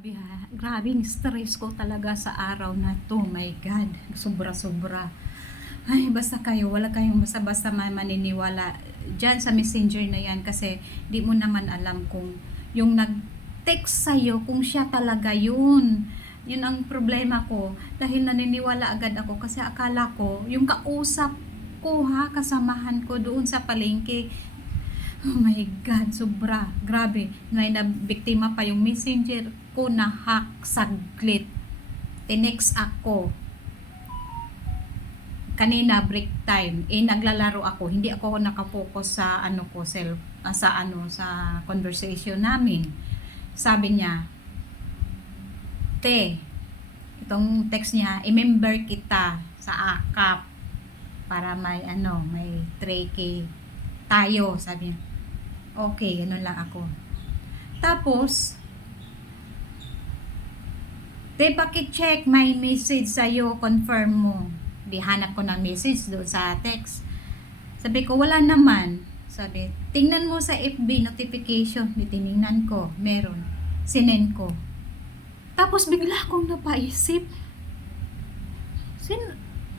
Grabe ha, grabing stress ko talaga sa araw na to. My God, sobra-sobra. Ay, basta kayo, wala kayong basta-basta ma- maniniwala dyan sa messenger na yan kasi di mo naman alam kung yung nag-text sa'yo, kung siya talaga yun. Yun ang problema ko dahil naniniwala agad ako kasi akala ko yung kausap ko ha, kasamahan ko doon sa palengke, Oh my God, sobra. Grabe. May nabiktima pa yung messenger ko na hack saglit. Tinext ako. Kanina break time. Eh naglalaro ako. Hindi ako nakapokus sa ano ko self ah, sa ano sa conversation namin. Sabi niya, "Te, itong text niya, i-member kita sa AKAP para may ano, may 3K tayo, sabi niya. Okay, ganun lang ako. Tapos, Te, check my message sa'yo, confirm mo. Di hanap ko ng message doon sa text. Sabi ko, wala naman. Sabi, tingnan mo sa FB notification. Di ko, meron. Sinen ko. Tapos bigla akong napaisip. Sin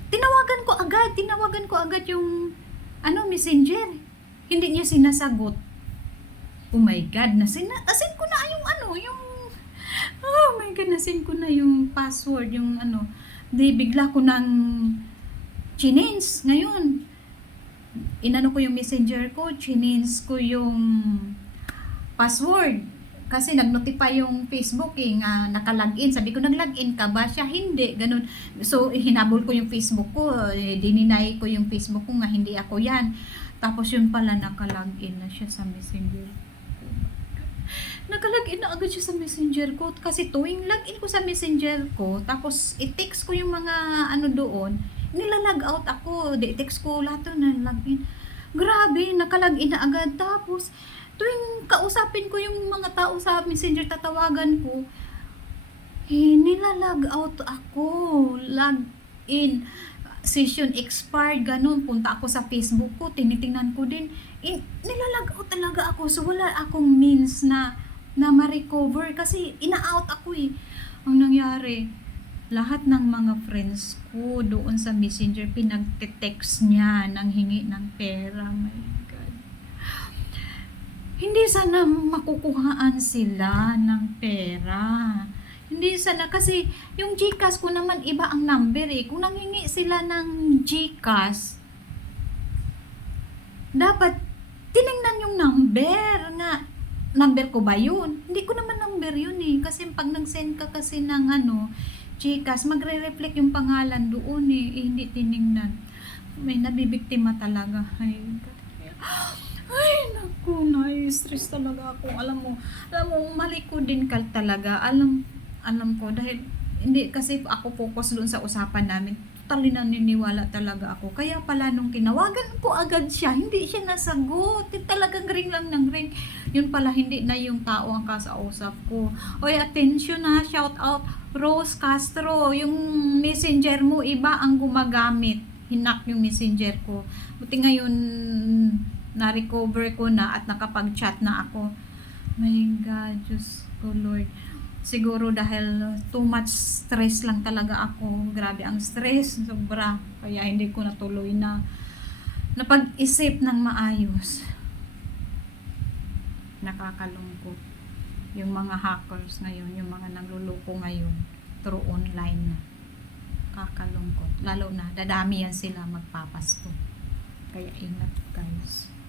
tinawagan ko agad, tinawagan ko agad yung ano, messenger. Hindi niya sinasagot. Oh my God, nasin, nasin ko na yung ano, yung oh my God, nasin ko na yung password, yung ano. Di bigla ko nang chinins ngayon. Inano ko yung messenger ko, chinins ko yung password. Kasi nag-notify yung Facebook eh, nga nakalagin. Sabi ko, nag-login ka ba? Siya, hindi. Ganun. So, hinabol ko yung Facebook ko. Eh, dininay ko yung Facebook ko nga, hindi ako yan. Tapos yun pala, nakalagin na siya sa messenger nakalagin na agad siya sa messenger ko. Kasi tuwing login ko sa messenger ko, tapos i-text ko yung mga ano doon, nilalag out ako. Di text ko lahat na login. Grabe, nakalagin na agad. Tapos, tuwing kausapin ko yung mga tao sa messenger, tatawagan ko, eh, nilalag out ako. Log in session expired, ganun. Punta ako sa Facebook ko, tinitingnan ko din. In, nilalag out talaga ako. So, wala akong means na na ma-recover kasi ina-out ako eh. Ang nangyari, lahat ng mga friends ko doon sa messenger, pinagte-text niya nang hingi ng pera. My God. Hindi sana makukuhaan sila ng pera. Sana kasi yung GCash ko naman iba ang number eh. Kung nanghingi sila ng GCash, dapat tiningnan yung number nga number ko ba yun? Hindi ko naman number yun eh. Kasi pag nag-send ka kasi ng ano, Gcash, magre-reflect yung pangalan doon eh. eh hindi tiningnan. May nabibiktima talaga. Ay, ay, naku, na-stress talaga ako. Alam mo, alam mo, mali ko din kal talaga. Alam, alam ko, dahil hindi kasi ako focus doon sa usapan namin totally naniniwala talaga ako. Kaya pala nung tinawagan ko agad siya, hindi siya nasagot. Talagang ring lang ng ring. Yun pala, hindi na yung tao ang kasausap ko. Oy, attention na, shout out, Rose Castro, yung messenger mo, iba ang gumagamit. Hinak yung messenger ko. Buti ngayon, na-recover ko na at nakapag-chat na ako. My God, Diyos ko Lord siguro dahil too much stress lang talaga ako. Grabe ang stress, sobra. Kaya hindi ko natuloy na napag-isip ng maayos. Nakakalungkot. Yung mga hackers ngayon, yung mga nangluloko ngayon, through online na. Kakalungkot. Lalo na, dadami yan sila magpapasko. Kaya ingat guys.